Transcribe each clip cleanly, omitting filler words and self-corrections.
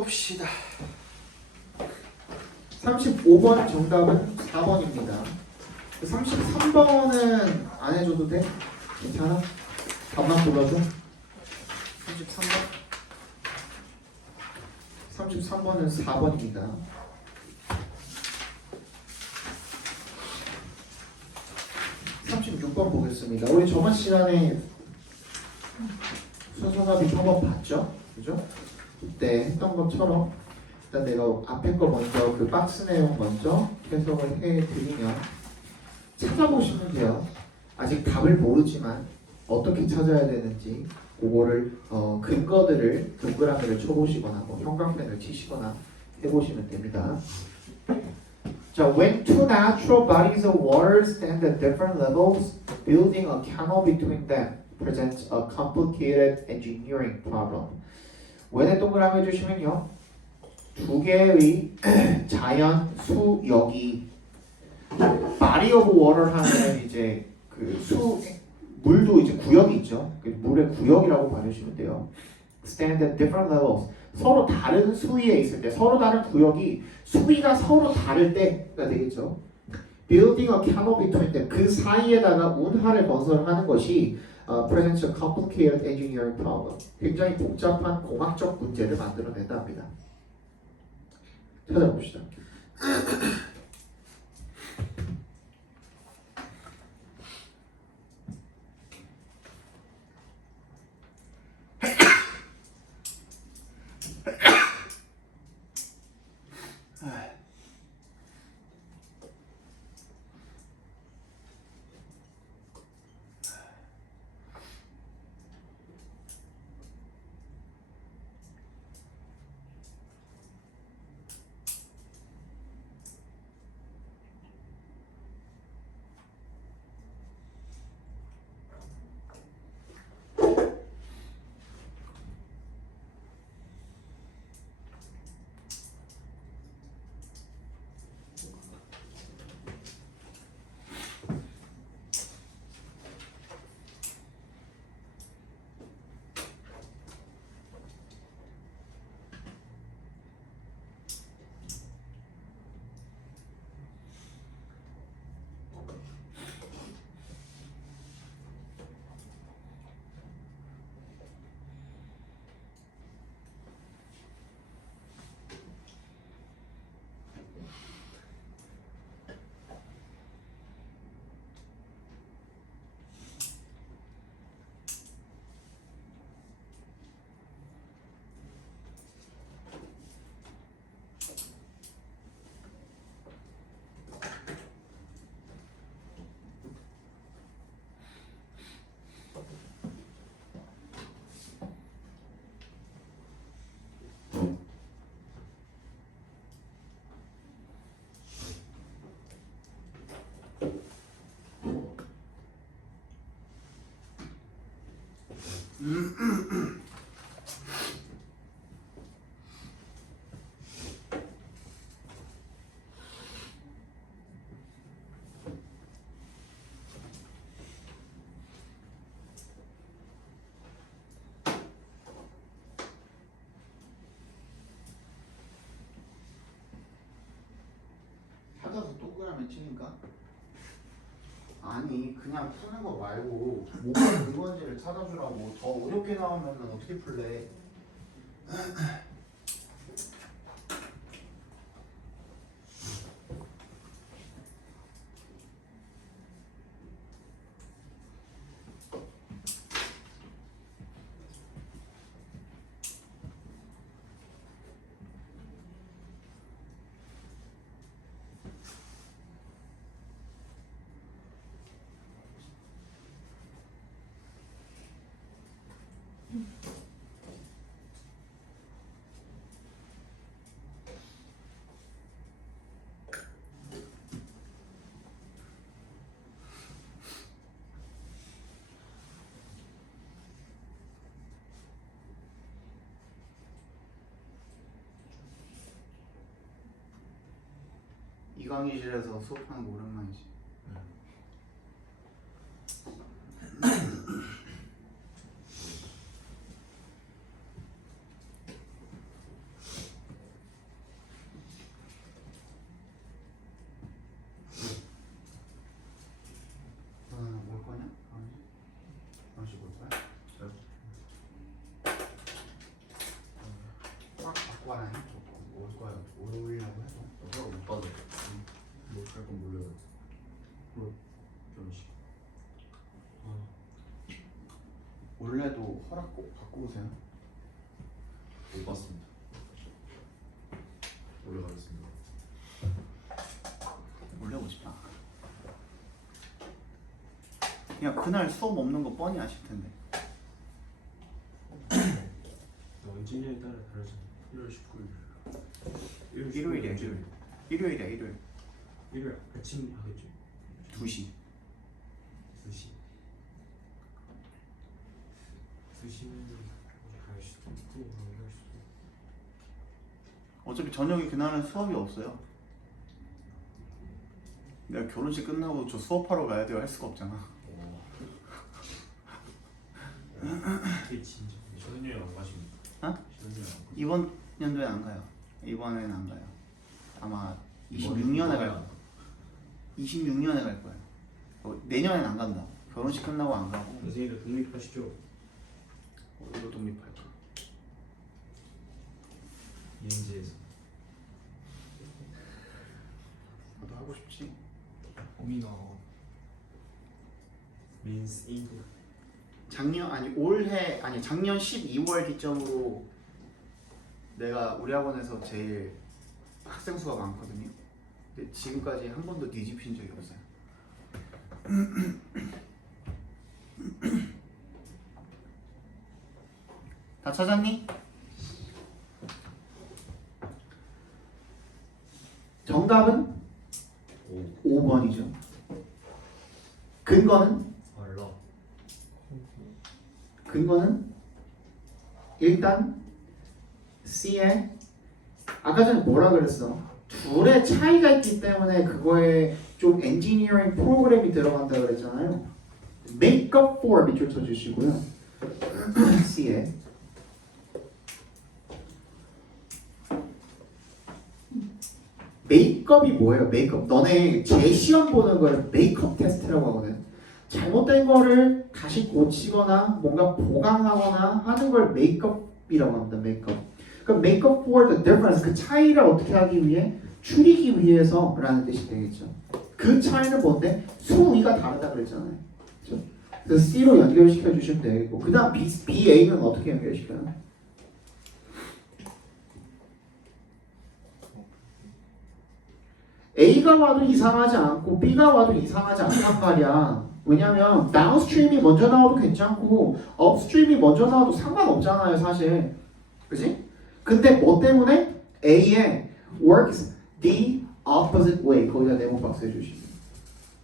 봅시다. 35번 정답은 4번입니다. 33번은 안 해줘도 돼? 괜찮아? 답만 불러줘. 33번은 4번입니다. 36번 보겠습니다. 우리 저번 시간에 순서답이 한번 봤죠? 그죠? 그때 했던 것처럼 일단 내가 앞에 거 먼저 그 박스 내용 먼저 해석을 해드리면 찾아보시면 돼요. 아직 답을 모르지만 어떻게 찾아야 되는지 그거를 근거들을 동그라미를 쳐보시거나 뭐 형광펜을 치시거나 해보시면 됩니다. 자, when two natural bodies of water stand at different levels, building a canal between them presents a complicated engineering problem. when에 동그라미 해주시면요, 두 개의 자연 수역이 body of water 하면 이제 그 물도 이제 구역이 있죠. 물의 구역이라고 봐주시면 돼요. stand at different levels. 서로 다른 수위에 있을 때, 서로 다른 구역이 수위가 서로 다를 때가 되겠죠. building a canal between them. 그 사이에다가 운하를 건설하는 것이 presents a complicated engineering problem. 굉장히 복잡한 공학적 문제를 만들어낸다 합니다. 찾아봅시다. 찾아서 동그라미 치니까? 아니, 그냥 푸는 거 말고 뭐가 근거인지를 찾아주라고. 더 어렵게 나오면 어떻게 풀래? 이 강의실에서 수업하는 거 오랜만이지. 원래도 허락 꼭 받고 오세요. 못 봤습니다. 올라가겠습니다. 올려보지 마. 그냥 그날 수업 없는 거 뻔히 아실 텐데. 언제냐에 따라 다르잖아. 1월 19일. 일요일이야, 일요일. 일요일이야, 일요일. 일요일 아침 하겠죠. 2시. 2시. 2시면 갈 수도 있고 안갈 수도 있고. 어차피 저녁에 그날은 수업이 없어요. 내가 결혼식 끝나고 저 수업하러 가야 돼요 할 수가 없잖아. 되게 진짜. 신혼여행 안 가십니까? 어? 신혼여행 안 가십니까? 이번 연도에 안 가요. 이번에는 안 가요. 아마 이번에 26년에 갈 이번에 거야. 26년에 갈 거야. 내년엔 안 간다. 결혼식 끝나고 안 가고. 선생님도 독립하시죠? 어디로 독립할 거야? 이행제에서. 나도 하고 싶지. 어미나. means England. 작년 12월 기점으로 내가 우리 학원에서 제일 학생 수가 많거든요. 근데 지금까지 한 번도 뒤집힌 적이 없어요. 다 찾았니? 정답은 5번이죠. 근거는? 알라. 근거는 일단 C에 아까 전에 뭐라 그랬어? 둘의 차이가 있기 때문에 그거에 좀 엔지니어링 프로그램이 들어간다 그랬잖아요. Make up for 밑줄 쳐주시고요. C에 메이크업이 뭐예요? 메이크업. 너네 제 시험 보는 걸 메이크업 테스트라고 하거든. 잘못된 거를 다시 고치거나 뭔가 보강하거나 하는 걸 메이크업이라고 합니다. 메이크업. 그럼 make up for the difference, 그 차이를 어떻게 하기 위해? 줄이기 위해서라는 뜻이 되겠죠. 그 차이는 뭔데? 수위가 다르다 그랬잖아요. 그렇죠? 그래서 C로 연결시켜 주시면 되겠고, 그 다음 BA는 어떻게 연결시켜요? A가 와도 이상하지 않고 B가 와도 이상하지 않단 말이야. 왜냐면 다운스트림이 먼저 나와도 괜찮고 업스트림이 먼저 나와도 상관없잖아요, 사실. 그지? 근데 뭐 때문에? A에 works the opposite way. 거기다 네모 박스 해주시면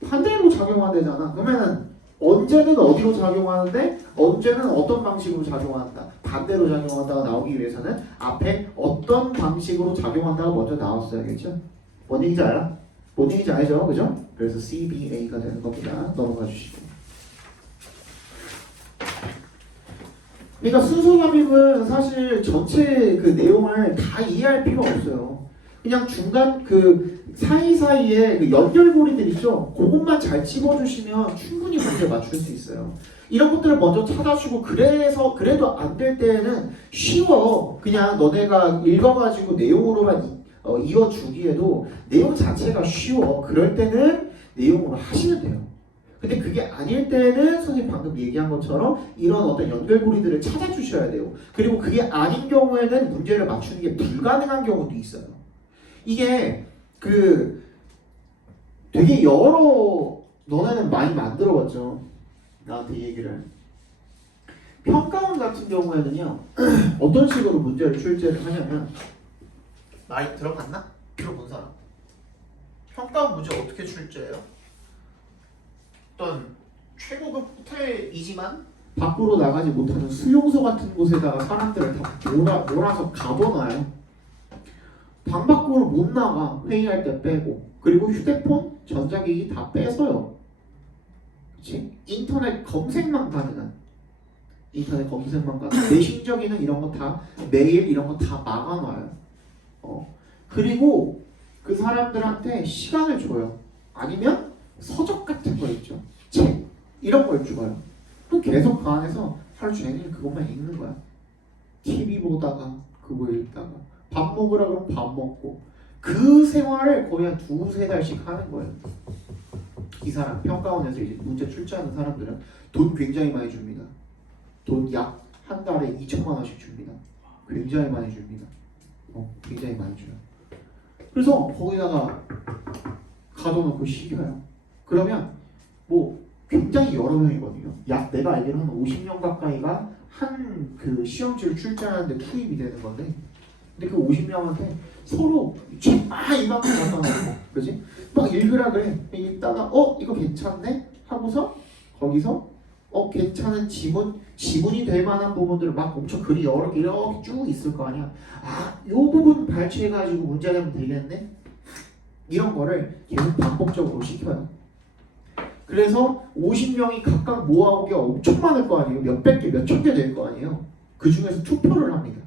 반대로 작용한대잖아. 그러면은 언제는 어디로 작용하는데 언제는 어떤 방식으로 작용한다. 반대로 작용한다가 나오기 위해서는 앞에 어떤 방식으로 작용한다가 먼저 나왔어야겠죠. 뭔 얘기인지 알아? 뭔 얘기인지 알죠? 그죠? 그래서 CBA가 되는 겁니다. 넘어가 주시고. 그러니까 순서 삽입은 사실 전체 그 내용을 다 이해할 필요 없어요. 그냥 중간 그 사이사이에 그 연결고리들 있죠? 그것만 잘 집어주시면 충분히 문제 맞출 수 있어요. 이런 것들을 먼저 찾아주고 그래도 안 될 때는 쉬워. 그냥 너네가 읽어가지고 내용으로만 이어주기에도 내용 자체가 쉬워. 그럴 때는 내용으로 하시면 돼요. 근데 그게 아닐 때는 선생님 방금 얘기한 것처럼 이런 어떤 연결고리들을 찾아주셔야 돼요. 그리고 그게 아닌 경우에는 문제를 맞추는 게 불가능한 경우도 있어요. 이게 그 되게 여러 너네는 많이 만들어봤죠. 나한테 얘기를. 평가원 같은 경우에는요. 어떤 식으로 문제를 출제를 하냐면 많이 들어봤나? 들어본 사람? 평가원 문제 어떻게 출제해요? 어떤 최고급 호텔이지만 밖으로 나가지 못하는 수용소 같은 곳에다가 사람들을 다 몰아서 가둬놔요. 방 밖으로 못 나가. 회의할 때 빼고. 그리고 휴대폰, 전자기기 다 빼서요. 그치? 인터넷 검색만 가능한. 메신저기는 이런 거 다 메일 이런 거 다 막아놔요. 그리고 그 사람들한테 시간을 줘요. 아니면 서적 같은 거 있죠. 책 이런 걸 줘요. 또 계속 그 안에서 하루 종일 그것만 읽는 거야. TV 보다가 그거 읽다가 밥 먹으라 그러면 밥 먹고 그 생활을 거의 한 2-3달씩 하는 거예요. 이 사람 평가원에서 이제 문제 출제하는 사람들은 돈 굉장히 많이 줍니다. 돈 약 한 달에 2천만 원씩 줍니다. 굉장히 많이 줍니다. 굉장히 많이 줘요. 그래서 거기다가 가둬놓고 시켜요. 그러면 뭐 굉장히 여러 명이거든요. 약 내가 알기로 한 50명 가까이가 한 그 시험지를 출제하는데 투입이 되는 건데, 근데 그 50명한테 서로 책막 이만큼 갖다 놓고, 그지? 막 읽으라 그래. 읽다가 이거 괜찮네 하고서 거기서 괜찮은 지문이 될 만한 부분들을 막 엄청 글이 여러 개 이렇게 쭉 있을 거 아니야. 요 부분 발췌해가지고 문제 내면 되겠네. 이런 거를 계속 반복적으로 시켜요. 그래서 50명이 각각 모아오기가 엄청 많을 거 아니에요. 몇백 개, 몇천 개 될 거 아니에요. 그 중에서 투표를 합니다.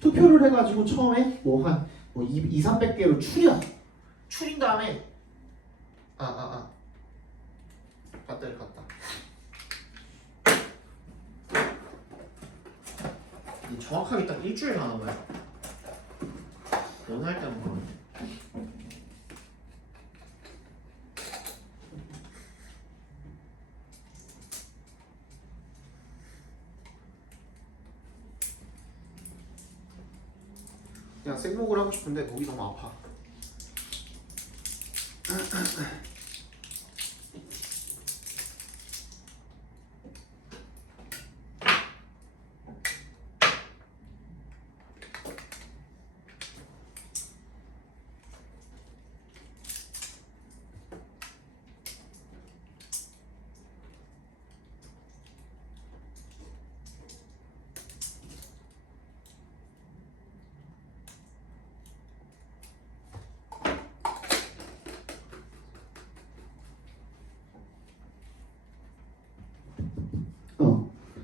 투표를 해가지고 처음에 한 2, 300개로 추린 다음에 갔다. 정확하게 딱 일주일 가나 봐요. 연할 때만 가는데. 그냥 생목을 하고 싶은데 목이 너무 아파.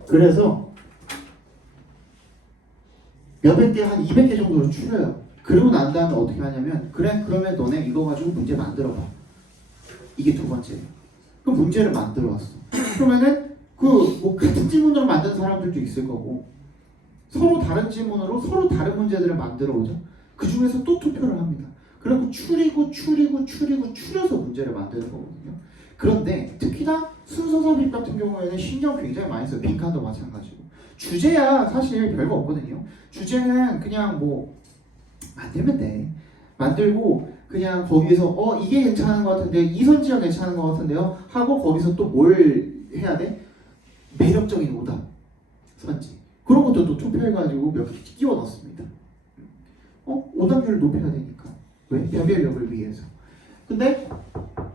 그래서 몇백 개, 한 200개 정도로 추려요. 그러고 난 다음에 어떻게 하냐면, 그러면 너네 이거 가지고 문제 만들어봐. 이게 두 번째예요. 그럼 문제를 만들어 왔어. 그러면은 뭐 같은 지문으로 만든 사람들도 있을 거고, 서로 다른 지문으로 서로 다른 문제들을 만들어 오죠. 그 중에서 또 투표를 합니다. 그리고 추려서 문제를 만드는 거거든요. 그런데 특히나 순서 삽입 같은 경우에는 신경 굉장히 많이 써요. 빈칸도 마찬가지고. 주제야 사실 별거 없거든요. 주제는 그냥 뭐 만들면 돼. 만들고 그냥 거기에서 이게 괜찮은 것 같은데, 이선지가 괜찮은 것 같은데요 하고, 거기서 또 뭘 해야 돼? 매력적인 오답, 선지, 그런 것도 또 투표해가지고 몇 개 끼워 넣습니다. 오답률을 높여야 되니까. 왜? 변별력을 위해서. 근데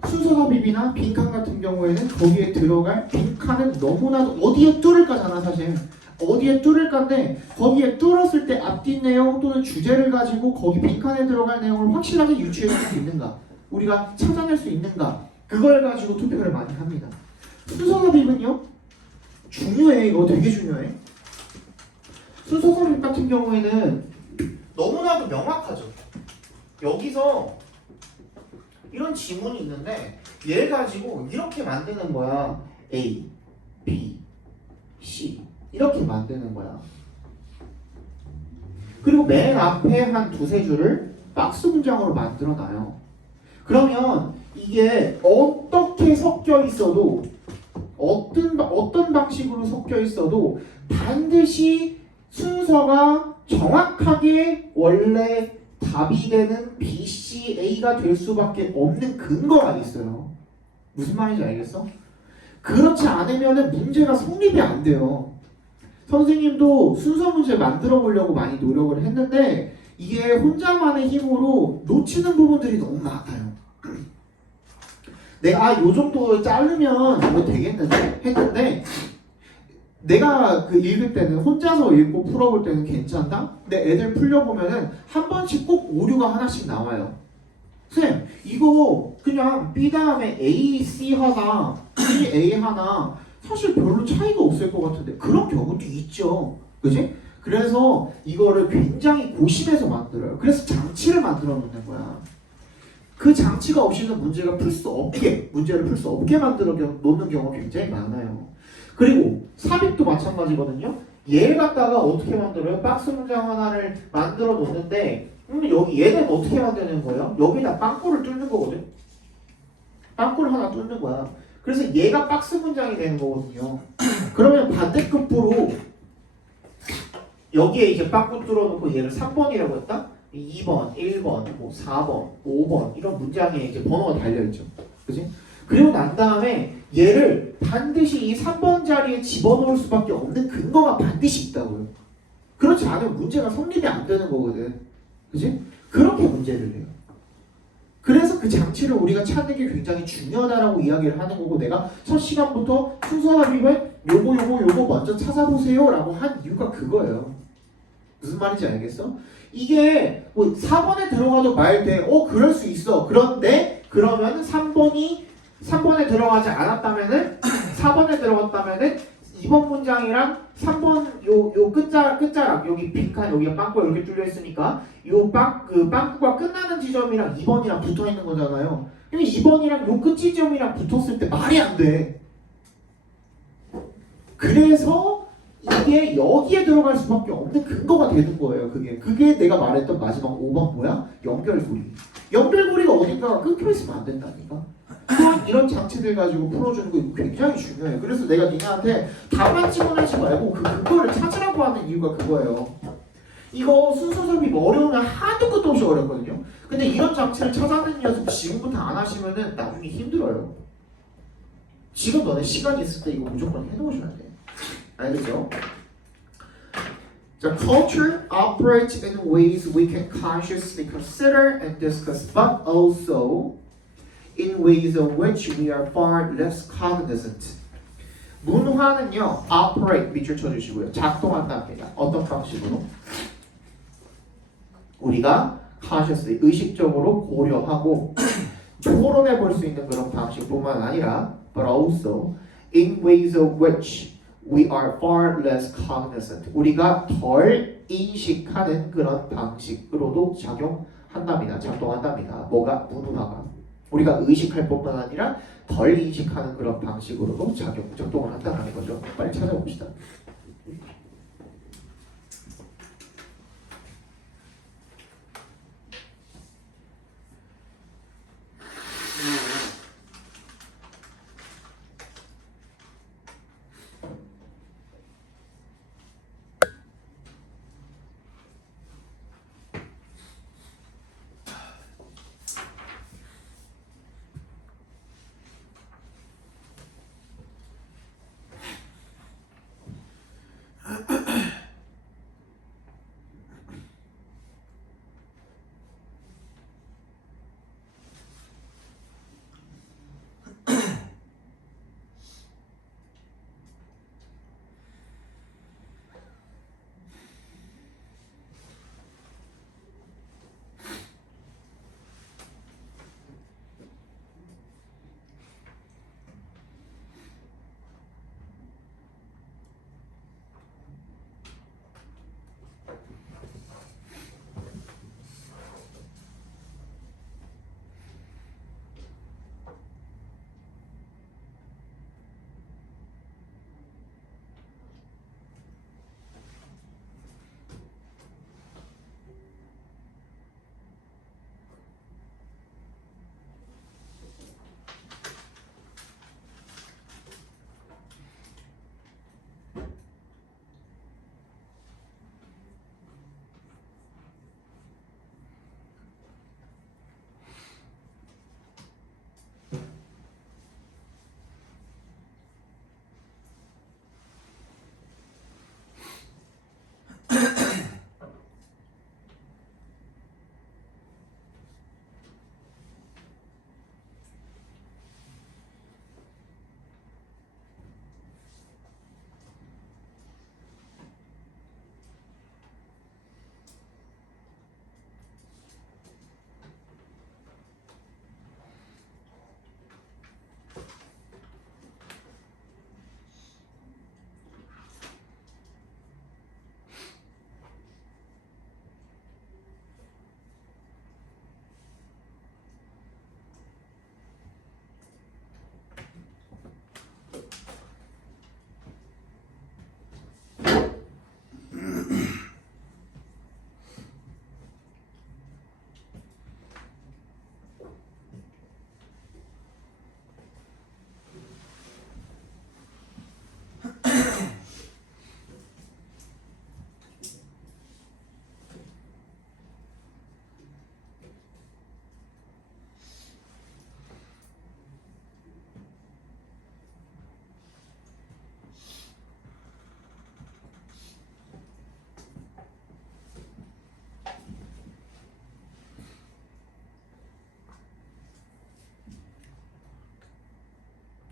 순서 삽입이나 빈칸 같은 경우에는 거기에 들어갈 빈칸은 너무나도 어디에 뚫을까잖아. 사실 어디에 뚫을까인데, 거기에 뚫었을 때 앞뒤 내용 또는 주제를 가지고 거기 빈칸에 들어갈 내용을 확실하게 유추해 줄 수 있는가, 우리가 찾아낼 수 있는가, 그걸 가지고 투표를 많이 합니다. 순서 삽입은요 중요해. 이거 되게 중요해. 순서 삽입 같은 경우에는 너무나도 명확하죠. 여기서 이런 지문이 있는데 얘를 가지고 이렇게 만드는 거야. A, B, C 이렇게 만드는 거야. 그리고 맨 앞에 한 두세 줄을 박스 문장으로 만들어 놔요. 그러면 이게 어떻게 섞여 있어도, 어떤 방식으로 섞여 있어도 반드시 순서가 정확하게 원래 답이 되는 B, C, A가 될 수밖에 없는 근거가 있어요. 무슨 말인지 알겠어? 그렇지 않으면 문제가 성립이 안 돼요. 선생님도 순서 문제 만들어 보려고 많이 노력을 했는데 이게 혼자만의 힘으로 놓치는 부분들이 너무 많아요. 내가 요 정도 자르면 뭐 되겠는데 했는데, 내가 읽을 때는 혼자서 읽고 풀어볼 때는 괜찮다? 근데 애들 풀려보면은 한 번씩 꼭 오류가 하나씩 나와요. 쌤, 이거 그냥 B 다음에 A, C 하나, B, A 하나 사실 별로 차이가 없을 것 같은데, 그런 경우도 있죠. 그지? 그래서 이거를 굉장히 고심해서 만들어요. 그래서 장치를 만들어 놓는 거야. 그 장치가 없이는 문제를 풀 수 없게 만들어 놓는 경우가 굉장히 많아요. 그리고 삽입도 마찬가지거든요. 얘를 갖다가 어떻게 만들어요? 박스 문장 하나를 만들어 놓는데, 여기 얘는 어떻게 만드는 거예요? 여기다 빵꾸를 뚫는 거거든. 빵꾸를 하나 뚫는 거야. 그래서 얘가 박스 문장이 되는 거거든요. 그러면 반대급부로 여기에 이제 빠꾸 뚫어놓고 얘를 3번이라고 했다? 2번, 1번, 뭐 4번, 5번 이런 문장에 이제 번호가 달려있죠. 그지? 그리고 난 다음에 얘를 반드시 이 3번 자리에 집어넣을 수밖에 없는 근거가 반드시 있다고요. 그렇지 않으면 문제가 성립이 안 되는 거거든. 그지? 그렇게 문제를 해요. 그래서 그 장치를 우리가 찾는 게 굉장히 중요하다라고 이야기를 하는 거고 내가 첫 시간부터 순서 삽입을 요거 먼저 찾아보세요 라고 한 이유가 그거예요. 무슨 말인지 알겠어? 이게 뭐 4번에 들어가도 말돼. 그럴 수 있어. 그런데 그러면 3번에 들어가지 않았다면은 4번에 들어갔다면은 2번 문장이랑 3번 요 끝자락 여기 빈칸 여기가 빵꾸가 이렇게 뚫려 있으니까 그 빵꾸가 끝나는 지점이랑 2번이랑 붙어 있는 거잖아요. 2번이랑 요 끝 지점이랑 붙었을 때 말이 안 돼. 그래서 이게 여기에 들어갈 수밖에 없는 근거가 되는 거예요. 그게 내가 말했던 마지막 5번 뭐야? 연결고리. 연결고리가 어딘가가 끊겨 있으면 안 된다니까. 이런 장치들 가지고 풀어주는 거 굉장히 중요해요. 그래서 내가 니네한테 답만 찍어내지 말고 그 근거를 찾으라고 하는 이유가 그거예요. 이거 순서 삽입 어려우면 한도 끝도 없이 어렵거든요. 근데 이런 장치를 찾아내는 연습 지금부터 안 하시면은 나중에 힘들어요. 지금 너네 시간이 있을 때 이거 무조건 해놓으셔야 돼. 알겠죠? 자, culture operates in ways we can consciously consider and discuss, but also in ways of which we are far less cognizant. 문화는요, operate 밑줄 쳐주시고요. 작동한답니다. 어떤 방식으로? 우리가 consciously, 의식적으로 고려하고 토론해 볼 수 있는 그런 방식뿐만 아니라 but also in ways of which we are far less cognizant. 우리가 덜 인식하는 그런 방식으로도 작용한답니다. 작동한답니다. 뭐가? 문화가. 우리가 의식할 뿐만 아니라 덜 인식하는 그런 방식으로도 작동을 한다는 거죠. 빨리 찾아봅시다.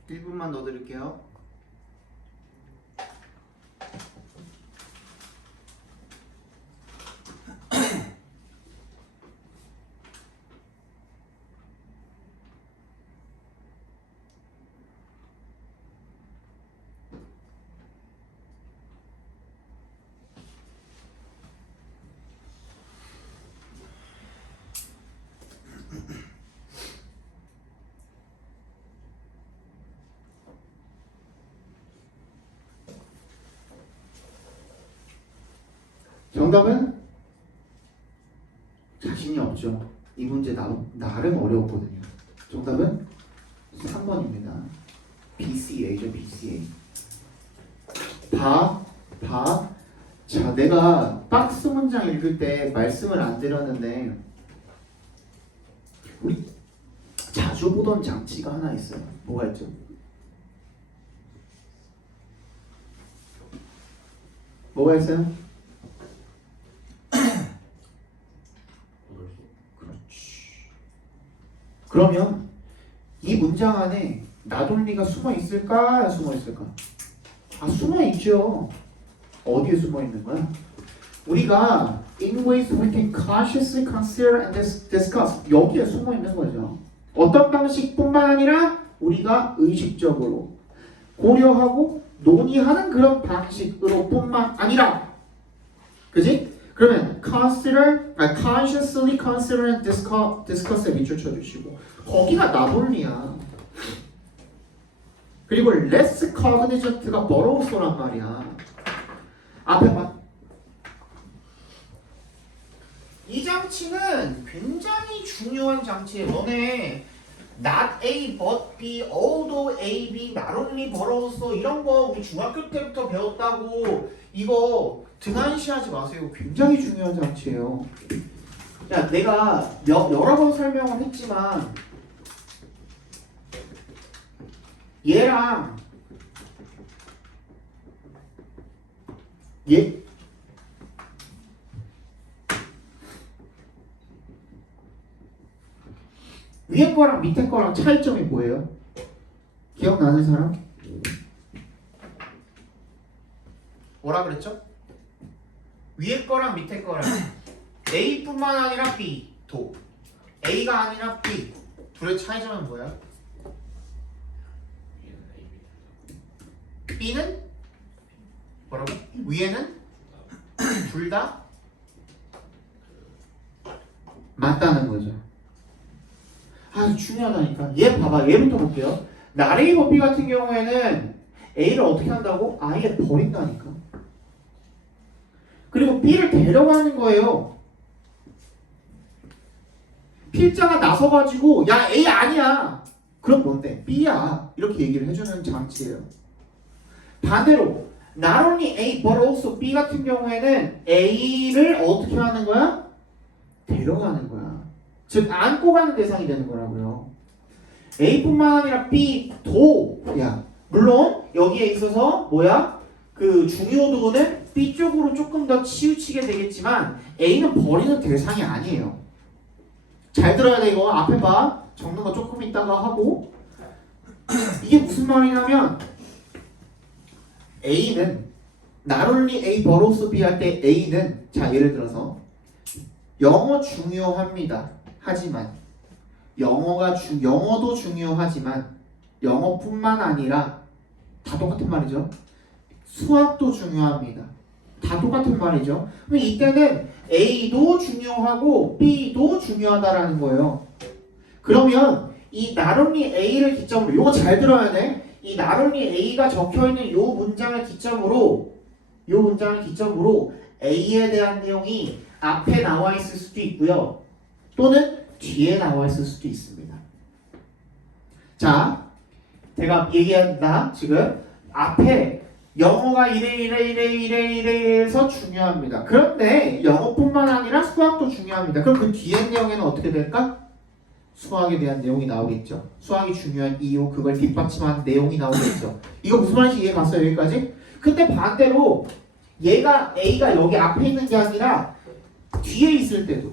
1분만 더 드릴게요. 정답은 자신이 없죠. 이 문제 나름 어려웠거든요. 정답은 3번입니다. BCA죠, BCA. 봐. 자, 내가 박스 문장 읽을 때 말씀을 안 드렸는데 우리 자주 보던 장치가 하나 있어요. 뭐가 있죠? 뭐가 있어요? 그러면 이 문장 안에 나돌리가 숨어 있을까? 숨어 있을까? 아, 숨어 있죠. 어디에 숨어 있는 거야? 우리가 in ways we can consciously consider and discuss 여기에 숨어 있는 거죠. 어떤 방식뿐만 아니라 우리가 의식적으로 고려하고 논의하는 그런 방식으로 뿐만 아니라, 그지? 그러면 consciously consider and discuss에 밑줄 쳐주시고 거기가 나돌리야. 그리고 less cognizant가 borrows란 말이야. 앞에 봐. 이 장치는 굉장히 중요한 장치예요. 너네 not A but B, although A, B, not only borrows 이런 거 우리 중학교 때부터 배웠다고 이거 등한시하지 마세요. 굉장히 중요한 장치예요. 자, 내가 여러 번 설명을 했지만 얘랑 얘 위에 거랑 밑에 거랑 차이점이 뭐예요? 기억나는 사람? 뭐라 그랬죠? 위에 거랑 밑에 거랑 A뿐만 아니라 B도 A가 아니라 B 둘의 차이점은 뭐야? B는 뭐라고? 위에는 둘 다 맞다는 거죠. 아주 중요하다니까. 얘 봐봐. 얘부터 볼게요. 나레이 버피 같은 경우에는 A를 어떻게 한다고? 아예 버린다니까. 그리고 B를 데려가는 거예요. 필자가 나서가지고 야 A 아니야. 그럼 뭔데? B야. 이렇게 얘기를 해주는 장치예요. 반대로 not only A but also B 같은 경우에는 A를 어떻게 하는 거야? 데려가는 거야. 즉 안고 가는 대상이 되는 거라고요. A뿐만 아니라 B도 야 물론 여기에 있어서 뭐야? 그 중요도는 B 쪽으로 조금 더 치우치게 되겠지만 A는 버리는 대상이 아니에요. 잘 들어야 돼 이거. 앞에 봐. 적는 거 조금 있다가 하고 이게 무슨 말이냐면 A는 not only A but also B 할 때 A는 자 예를 들어서 영어 중요합니다. 하지만 영어도 중요하지만 영어뿐만 아니라 다 똑같은 말이죠. 수학도 중요합니다. 다 똑같은 말이죠. 그럼 이때는 A도 중요하고 B도 중요하다라는 거예요. 그러면 이 not only A를 기점으로 이거 잘 들어야 돼. 이 not only A가 적혀있는 이 문장을 기점으로 A에 대한 내용이 앞에 나와 있을 수도 있고요. 또는 뒤에 나와 있을 수도 있습니다. 자, 제가 얘기한다. 지금 앞에 영어가 이래서 중요합니다. 그런데 영어뿐만 아니라 수학도 중요합니다. 그럼 그 뒤에 내용에는 어떻게 될까? 수학에 대한 내용이 나오겠죠. 수학이 중요한 이유, 그걸 뒷받침하는 내용이 나오겠죠. 이거 무슨 말인지 이해 갔어요? 여기까지? 근데 반대로 A가 여기 앞에 있는 게 아니라 뒤에 있을 때도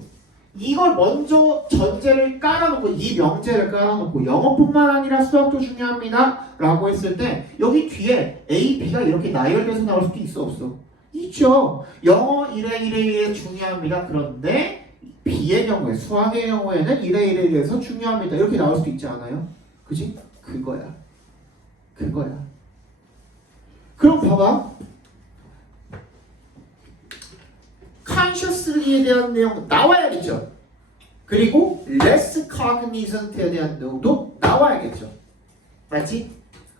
이걸 먼저 전제를 깔아놓고 이 명제를 깔아놓고 영어뿐만 아니라 수학도 중요합니다 라고 했을 때 여기 뒤에 A, B가 이렇게 나열돼서 나올 수도 있어 없어? 있죠. 영어 이래 중요합니다. 그런데 B의 경우에 수학의 경우에는 이래서 중요합니다. 이렇게 나올 수도 있지 않아요? 그지? 그거야. 그럼 봐봐. consciously에 대한 내용 나와야겠죠. 그리고 less cognizant에 대한 내용도 나와야겠죠. 맞지?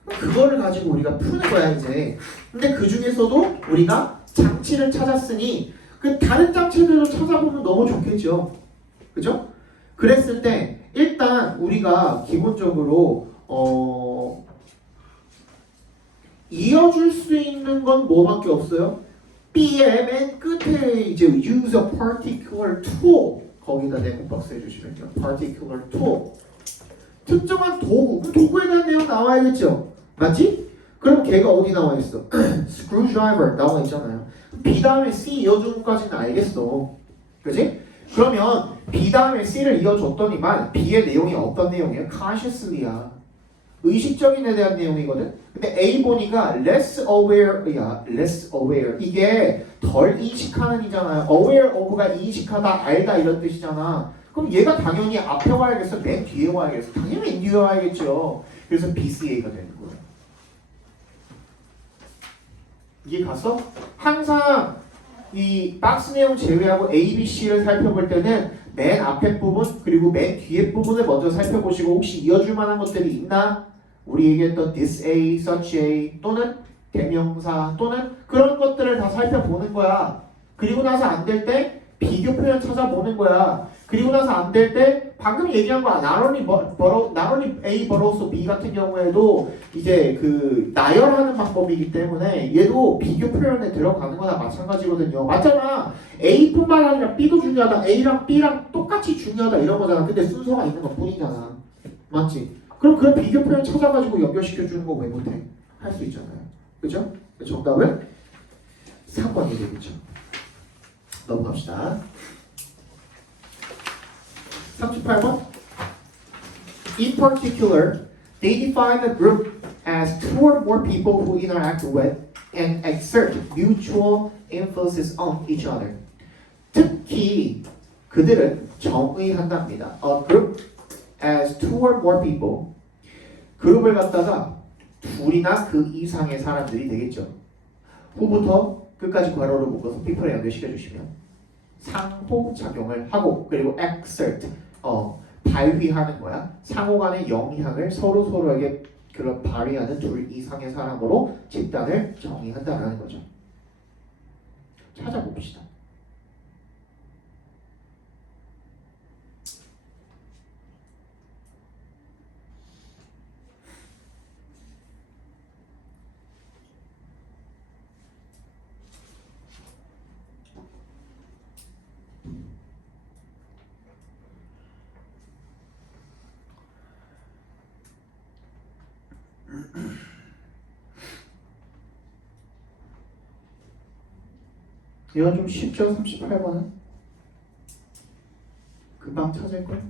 그거를 가지고 우리가 푸는 거야 이제. 근데 그 중에서도 우리가 장치를 찾았으니 그 다른 장치들도 찾아보면 너무 좋겠죠. 그죠? 그랬을 때 일단 우리가 기본적으로 이어줄 수 있는 건 뭐밖에 없어요? B의 맨 끝에 이제 use a particular tool 거기다 네모박스 해주시면요. particular tool 특정한 도구 그 도구에 대한 내용 나와야겠죠. 맞지? 그럼 걔가 어디 나와 있어? screwdriver 나와 있잖아요. B 다음에 C 이어주는 것까지는 알겠어. 그지? 그러면 B 다음에 C를 이어줬더니만 B의 내용이 어떤 내용이에요? consciously야. 의식적인에 대한 내용이거든. 근데 A 보니까 less aware야. less aware. 이게 덜 인식하는 이잖아요. aware of가 인식하다, 알다 이런 뜻이잖아. 그럼 얘가 당연히 앞에 와야겠어? 맨 뒤에 와야겠어? 당연히 맨 뒤에 와야겠죠. 그래서 BCA가 되는 거예요. 이게 갔어? 항상 이 박스 내용 제외하고 A, B, C를 살펴볼 때는 맨 앞에 부분 그리고 맨 뒤에 부분을 먼저 살펴보시고 혹시 이어줄 만한 것들이 있나? 우리 얘기했던 this A, such A 또는 대명사 또는 그런 것들을 다 살펴보는 거야. 그리고 나서 안 될 때 비교 표현 찾아보는 거야. 그리고 나서 안 될 때 방금 얘기한 거야. not only A but also B 같은 경우에도 이제 그 나열하는 방법이기 때문에 얘도 비교 표현에 들어가는 거나 마찬가지거든요. 맞잖아. A뿐만 아니라 B도 중요하다. A랑 B랑 똑같이 중요하다 이런 거잖아. 근데 순서가 있는 것 뿐이잖아. 맞지? 그럼 그런 비교 표현 찾아가지고 연결시켜 주는 거 왜 못해? 할 수 있잖아요. 그죠? 정답은 3번이 되겠죠. 넘어갑시다. 38번. In particular, they define a group as two or more people who interact with and exert mutual influences on each other. 특히 그들은 정의한답니다. A group as two or more people. 그룹을 갖다가 둘이나 그 이상의 사람들이 되겠죠. 후부터 끝까지 괄호를 묶어서 people에 연결시켜 주시면 상호작용을 하고 그리고 exert 발휘하는 거야. 상호간의 영향을 서로에게 그런 발휘하는 둘 이상의 사람으로 집단을 정의한다라는 거죠. 찾아봅시다. 이건 좀 쉽죠? 38번은 금방 찾을걸?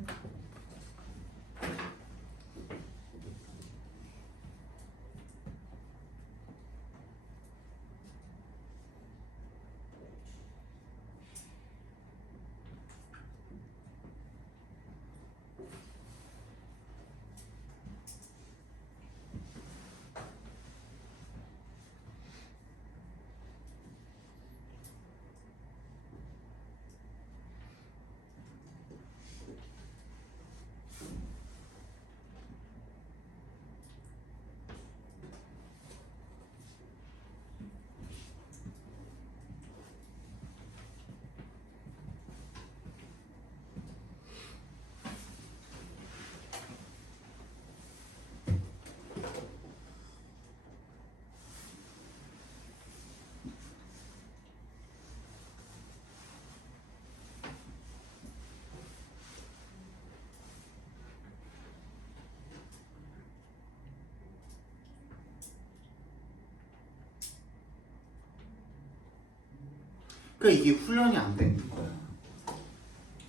그러니까 이게 훈련이 안 되는 거야.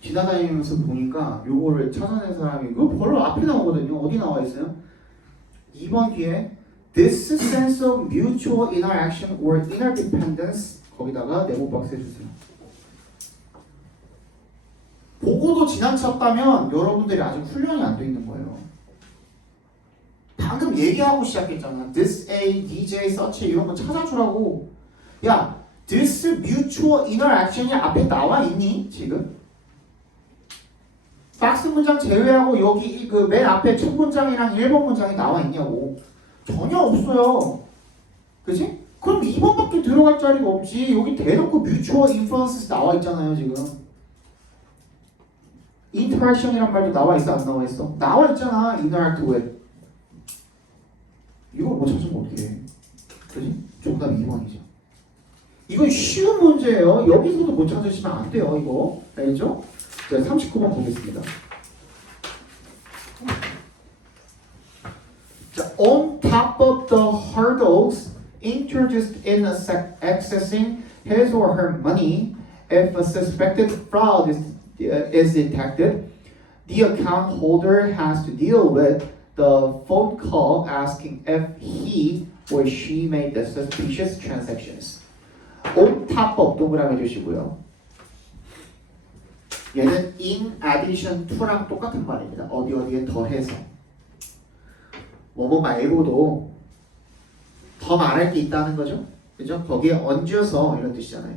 지나다니면서 보니까 요거를 찾아낸 사람이 이거 바로 앞에 나오거든요. 어디 나와 있어요? 2번 뒤에 This sense of mutual interaction or interdependence 거기다가 네모 박스 해주세요. 보고도 지나쳤다면 여러분들이 아직 훈련이 안 돼 있는 거예요. 방금 얘기하고 시작했잖아. This A, DJ, such A 이런 거 찾아주라고. 야, this mutual interaction이 앞에 나와 있니? 지금? 박스 문장 제외하고 여기 그 맨 앞에 첫 문장이랑 1번 문장이 나와 있냐고. 전혀 없어요. 그치? 그럼 2번밖에 들어갈 자리가 없지. 여기 대놓고 mutual influences 나와 있잖아요, 지금. interaction이란 말도 나와 있어, 안 나와 있어? 나와 있잖아, interact with. 이걸 못 찾으면 어떡해. 그치? 정답 2번이죠. 이건 쉬운 문제예요. 여기서도 못 찾으시면 안 돼요, 이거. 알겠죠? 자, 39번 보겠습니다. 자, on top of the hurdles introduced in accessing his or her money, if a suspected fraud is detected, the account holder has to deal with the phone call asking if he or she made the suspicious transactions. on top of 동그라미 해주시고요. 얘는 in addition to랑 똑같은 말입니다. 어디에 더해서. 뭐뭐 말고도 더 말할 게 있다는 거죠. 그죠? 거기에 얹어서 이런 뜻이잖아요.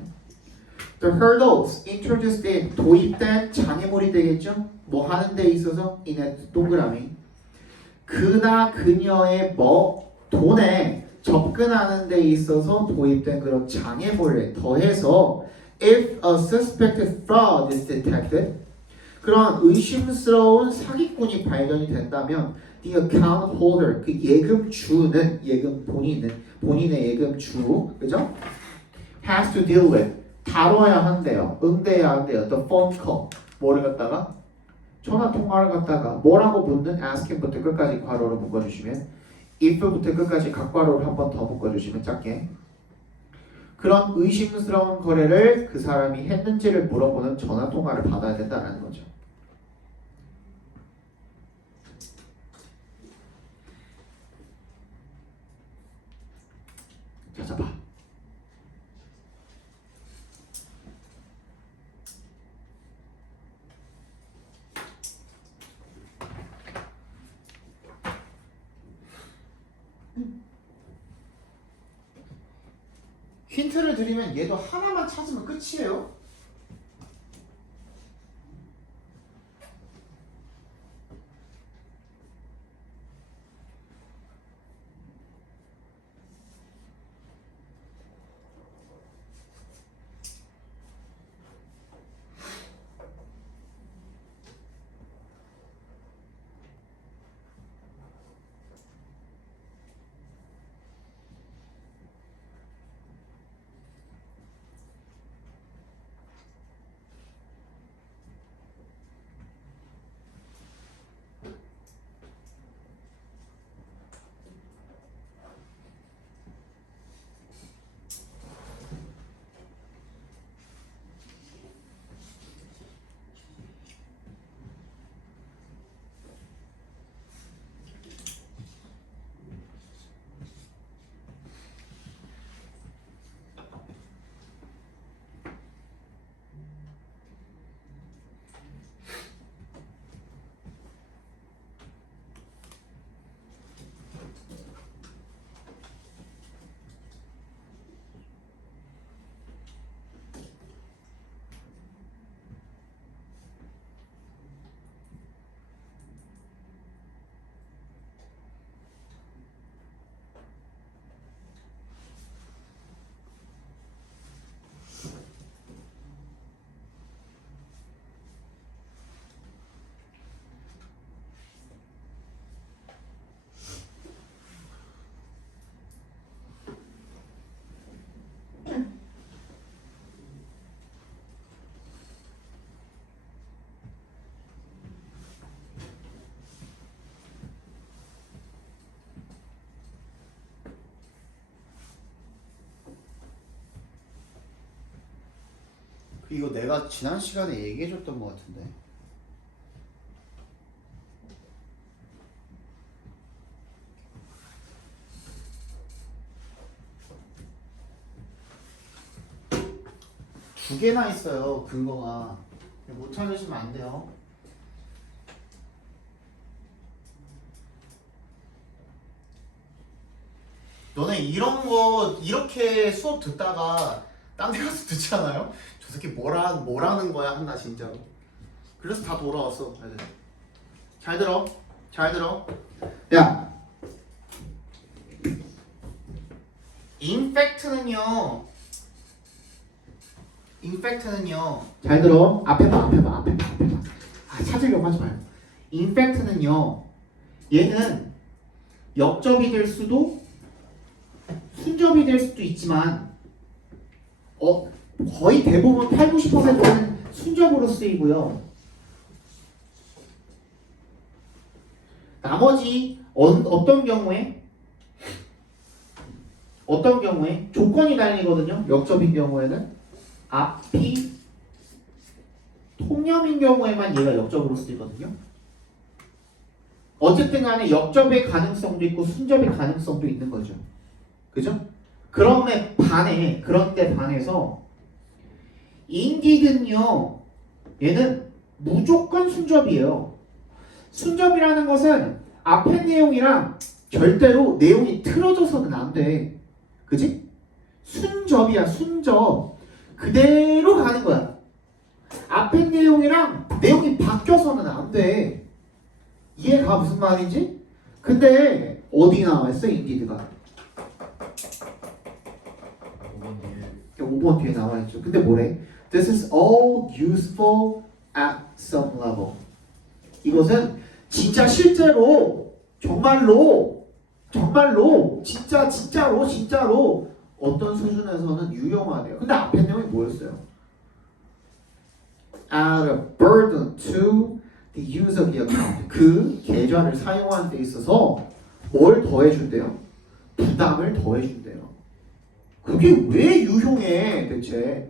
The hurdles introduced in 도입된 장애물이 되겠죠? 뭐 하는 데 있어서 in 동그라미 그나 그녀의 뭐 돈에 접근하는 데 있어서 도입된 그런 장애물에 더해서 if a suspected fraud is detected 그런 의심스러운 사기꾼이 발견이 된다면 the account holder 그 예금주는 예금 본인의 예금주 그죠? has to deal with 다뤄야 한대요. 응대해야 한대요. the phone call 뭐를 갖다가 전화 통화를 갖다가 뭐라고 묻는 asking부터 끝까지 괄호로 묶어주시면 if부터 끝까지 각괄호를 한 번 더 묶어주시면 짧게 그런 의심스러운 거래를 그 사람이 했는지를 물어보는 전화 통화를 받아야 된다는 거죠. 찾아봐. 힌트를 드리면 얘도 하나만 찾으면 끝이에요. 이거 내가 지난 시간에 얘기해줬던 것 같은데. 두 개나 있어요, 근거가. 못 찾으시면 안 돼요. 너네 이런 거 이렇게 수업 듣다가 딴 데 가서 듣잖아요? 저 새끼 뭐라는 거야 한다 진짜로. 그래서 다 돌아왔어. 애들. 잘 들어. 잘 들어. 야, 인팩트는요. 잘 들어. 앞에 봐. 아, 찾으려고 하지 마요. 인팩트는요. 얘는 역접이 될 수도 순접이 될 수도 있지만 거의 대부분 8, 90%는 순접으로 쓰이고요. 나머지 어떤 경우에 조건이 달리거든요. 역접인 경우에는 앞이 통념인 경우에만 얘가 역접으로 쓰이거든요. 어쨌든 간에 역접의 가능성도 있고 순접의 가능성도 있는 거죠. 그죠? 그런데 반해서 인디든요, 얘는 무조건 순접이에요. 순접이라는 것은 앞에 내용이랑 절대로 내용이 틀어져서는 안 돼. 그지? 순접이야, 순접. 그대로 가는 거야. 앞에 내용이랑 내용이 바뀌어서는 안 돼. 이해가 무슨 말인지? 근데 어디 나와 있어, 인디드가? 5번 뒤에 나와 있죠. 근데 뭐래? This is all useful at some level. 이것은 진짜 실제로 정말로 진짜로 어떤 수준에서는 유용하대요. 근데 앞에 내용이 뭐였어요? Add a burden to the use of the account. 그 계좌를 사용하는 데 있어서 뭘 더해준대요? 부담을 더해준대요. 그게 왜 유용해 대체?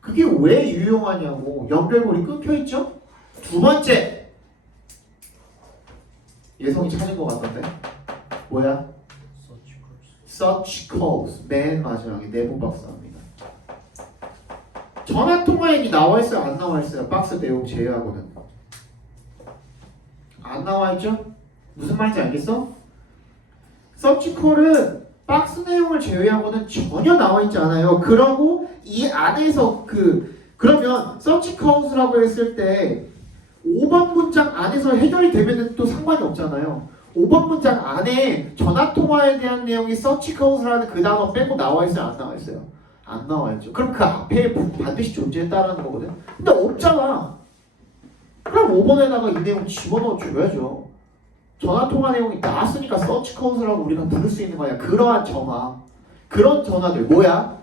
그게 왜 유용하냐고. 연결고리 끊겨있죠? 두 번째, 예성이 찾은 것 같던데? 뭐야? Such calls. 맨 마지막에 내부 박사입니다. 전화통화 얘기 나와 있어요? 안 나와 있어요? 박스 내용 제외하고는. 안 나와 있죠? 무슨 말인지 알겠어? Such call은 박스 내용을 제외하고는 전혀 나와 있지 않아요. 그러고 이 안에서 그러면 search clause라고 했을 때 5번 문장 안에서 해결이 되면은 또 상관이 없잖아요. 5번 문장 안에 전화 통화에 대한 내용이 search clause라는 그 단어 빼고 나와 있어요, 안 나와 있어요? 안 나와 있죠. 그럼 그 앞에 반드시 존재했다라는 거거든. 근데 없잖아. 그럼 5번에다가 이 내용 집어넣어 줘야죠. 전화통화 내용이 나왔으니까 서치카운트라고 우리가 부를 수 있는 거야. 그러한 전화. 그런 전화들 뭐야?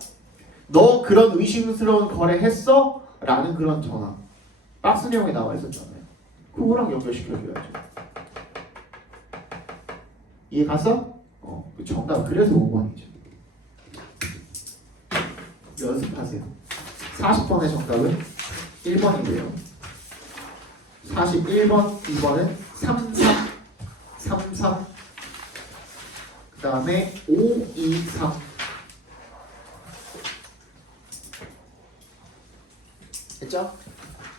너 그런 의심스러운 거래 했어? 라는 그런 전화. 박스 내용에 나와 있었잖아요. 그거랑 연결시켜줘야죠. 이해 갔어? 그 정답. 그래서 5번이죠. 연습하세요. 40번의 정답은 1번이고요. 41번, 2번은 33, 그 다음에 523. 됐죠?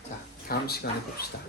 자, 다음 시간에 봅시다.